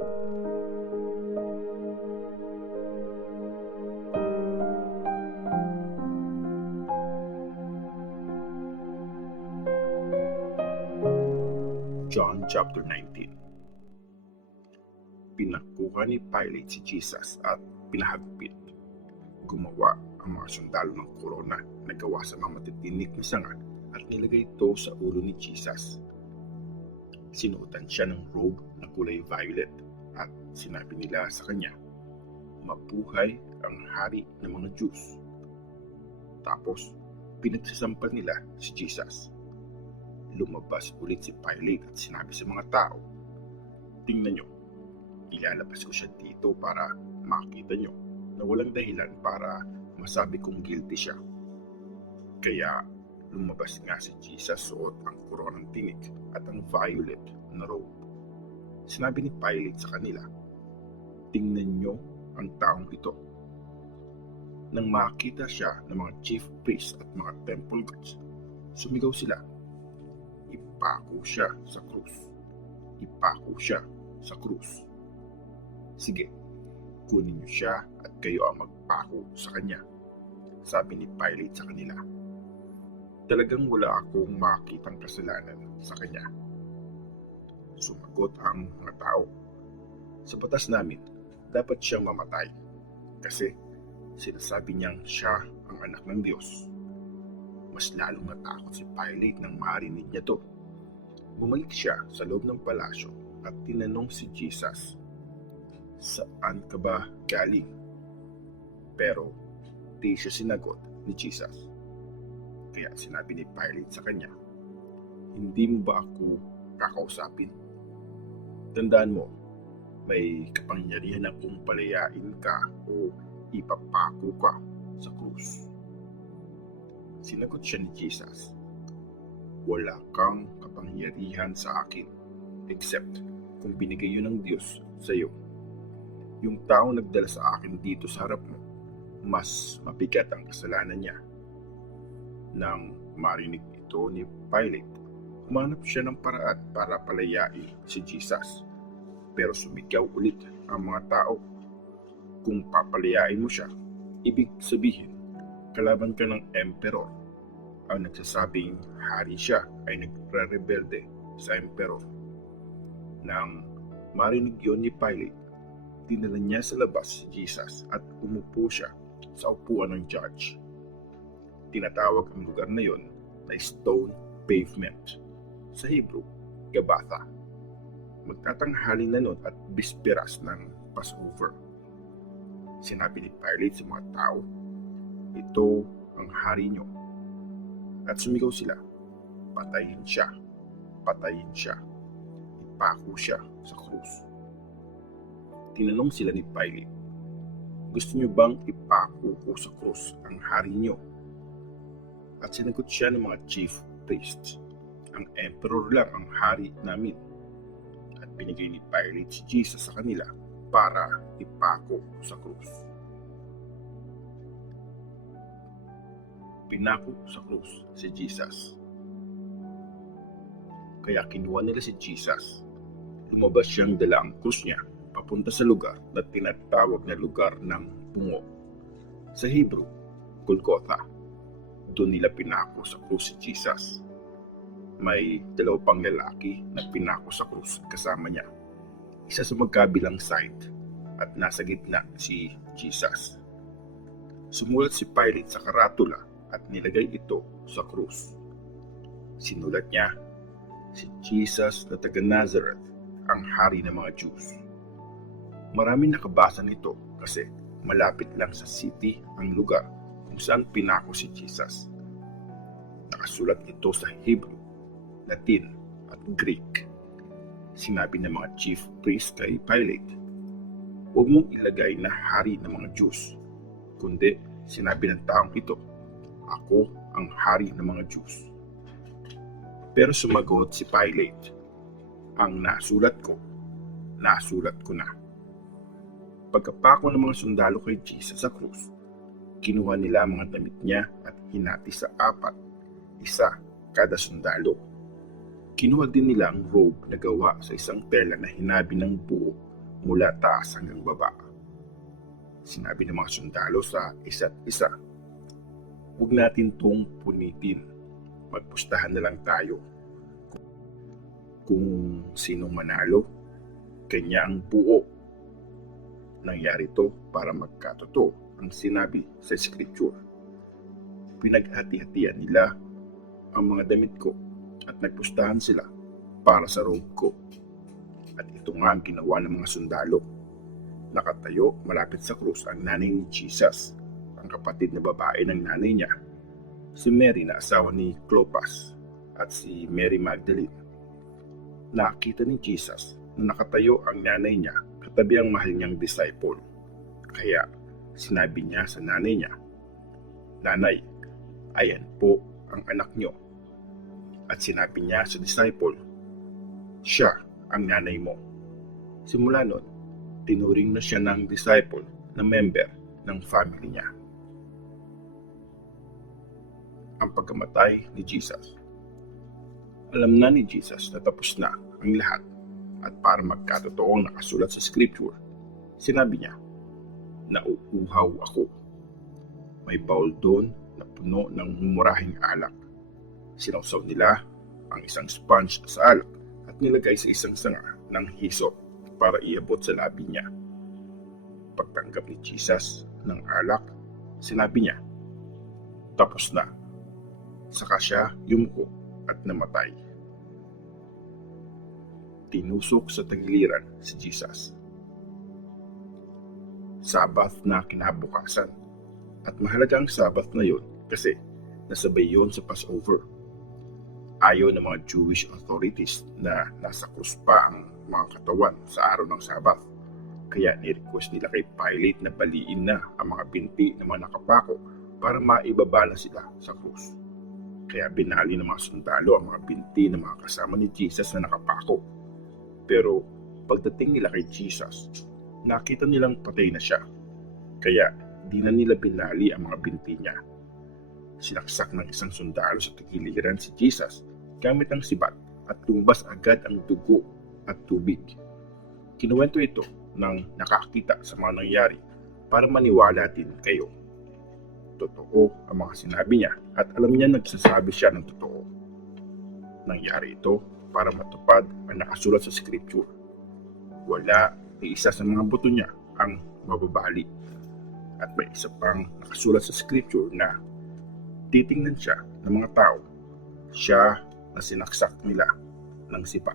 John chapter 19. Pinakuha ni Pilate si Jesus at pinahagupit. Gumawa ang mga sundalo ng korona na gawa sa mga matitinik na sanga at nilagay ito sa ulo ni Jesus. Sinuotan siya ng robe na kulay violet at sinabi nila sa kanya, "Mabuhay ang hari ng mga Diyos." Tapos pinagsasampal nila si Jesus. Lumabas ulit si Pilate at sinabi sa mga tao, "Tingnan nyo, ilalabas ko siya dito para makita nyo na walang dahilan para masabi kong guilty siya." Kaya lumabas nga si Jesus suot ang koronang tinik at ang violet na robe. Sinabi ni Pilate sa kanila, "Tingnan nyo ang taong ito." Nang makita siya ng mga chief priests at mga temple guards, sumigaw sila, "Ipako siya sa krus! Ipako siya sa krus! Sige, kunin niyo siya at kayo ang magpako sa kanya." Sabi ni Pilate sa kanila, "Talagang wala akong makitang kasalanan sa kanya." Sumagot ang mga tao, "Sa batas namin, dapat siyang mamatay kasi sinasabi niyang siya ang anak ng Diyos." Mas lalong natakot si Pilate nang marinig niya to. Bumalik siya sa loob ng palasyo at tinanong si Jesus, "Saan ka ba galing?" Pero di siya sinagot ni Jesus. Kaya sinabi ni Pilate sa kanya, "Hindi mo ba ako kakausapin? Tandaan mo, may kapangyarihan akong palayain ka o ipapako ka sa krus." Sinagot siya ni Jesus, "Wala kang kapangyarihan sa akin except kung binigay yun ng Diyos sa iyo. Yung taong nagdala sa akin dito sa harap mo, mas mabigat ang kasalanan niya." Nang marinig ito ni Pilate, humanap siya ng paraan para palayain si Jesus. Pero sumigaw ulit ang mga tao, "Kung papalayain mo siya, ibig sabihin kalaban ka ng emperor. Ang nagsasabing hari siya ay nagre-rebelde sa emperor." Nang marinig yon ni Pilate, dinala niya sa labas si Jesus at umupo siya sa upuan ng judge. Tinatawag ang lugar na yon na Stone Pavement, sa Hebrew, Gabbatha. Magtatanghali na nun at bisperas ng Passover. Sinabi ni Pilate sa mga tao, "Ito ang hari niyo." At sumigaw sila, "Patayin siya! Patayin siya! Ipako siya sa krus!" Tinanong sila ni Pilate, "Gusto niyo bang ipako ko sa krus ang hari niyo?" At sinagot siya ng mga chief priests, "Ang emperor lang ang hari namin." At binigay ni Pilate si Jesus sa kanila para ipako sa krus. Pinako sa krus si Jesus. Kaya kinuha nila si Jesus. Lumabas siyang dala ang krus niya papunta sa lugar na tinatawag na lugar ng bungo, sa Hebrew, Golgotha. Doon nila pinako sa krus si Jesus. May dalawa pang lalaki na pinako sa krus kasama niya. Isa sa magkabilang side at nasa gitna si Jesus. Sumulat si Pilate sa karatula at nilagay ito sa krus. Sinulat niya, "Si Jesus na taga Nazareth, ang hari ng mga Jews." Maraming nakabasa nito kasi malapit lang sa city ang lugar kung saan pinako si Jesus. Nakasulat ito sa Hebrew, Latin at Greek. Sinabi ng mga chief priest kay Pilate, "Huwag mong ilagay na hari ng mga Jews," kundi sinabi ng taong ito, "Ako ang hari ng mga Jews." Pero sumagot si Pilate, "Ang nasulat ko na." Pagkapako ng mga sundalo kay Jesus sa krus, kinuha nila ang mga damit niya at hinati sa apat, isa kada sundalo. Kinuha din nila ang robe na gawa sa isang tela na hinabi ng buo mula taas hanggang baba. Sinabi ng mga sundalo sa isa't isa, "Huwag natin tong punitin. Magpustahan na lang tayo. Kung sinong manalo, kanya ang buo." Nangyari ito para magkatotoo ang sinabi sa Scripture. Pinaghati-hatian nila ang mga damit ko at nagpustahan sila para sa robe ko. At ito nga ang ginawa ng mga sundalo. Nakatayo malapit sa krus ang nanay ni Jesus, ang kapatid na babae ng nanay niya, si Mary na asawa ni Clopas, at si Mary Magdalene. Nakita ni Jesus na nakatayo ang nanay niya katabi ang mahal niyang disciple. Kaya sinabi niya sa nanay niya, "Nanay, ayan po ang anak niyo." At sinabi niya sa disciple, "Siya ang nanay mo." Simula noon, tinuring na siya ng disciple na member ng family niya. Ang pagkamatay ni Jesus. Alam na ni Jesus na tapos na ang lahat, at para magkatotoong nakasulat sa Scripture, sinabi niya, "Nauuhaw ako." May bowl doon na puno ng mumurahing alak. Sinawsaw nila ang isang sponge sa alak at nilagay sa isang sanga ng hisop para iabot sa labi niya. Pagtanggap ni Jesus ng alak, sinabi niya, "Tapos na." Saka siya yumuko at namatay. Tinusok sa tagiliran si Jesus. Sabat na kinabukasan. At mahalaga ang Sabat na yun kasi nasabay yun sa Passover. Ayaw ng mga Jewish authorities na nasa krus pa ang mga katawan sa araw ng Sabat. Kaya ni-request nila kay Pilate na baliin na ang mga binti ng mga nakapako para maibaba na sila sa krus. Kaya binali ng mga sundalo ang mga binti ng mga kasama ni Jesus na nakapako. Pero pagdating nila kay Jesus, nakita nilang patay na siya. Kaya di na nila binali ang mga binti niya. Sinaksak ng isang sundalo sa tagiliran si Jesus gamit ang sibat at lumabas agad ang dugo at tubig. Kinuwento ito ng nakakita sa mga nangyari para maniwala din kayo. Totoo ang mga sinabi niya at alam niya nagsasabi siya ng totoo. Nangyari ito para matupad ang nakasulat sa Scripture. Wala ni isa sa mga buto niya ang mababali. At may isa pang nakasulat sa Scripture na titingnan siya ng mga tao, siya na sinaksak nila ng sipa.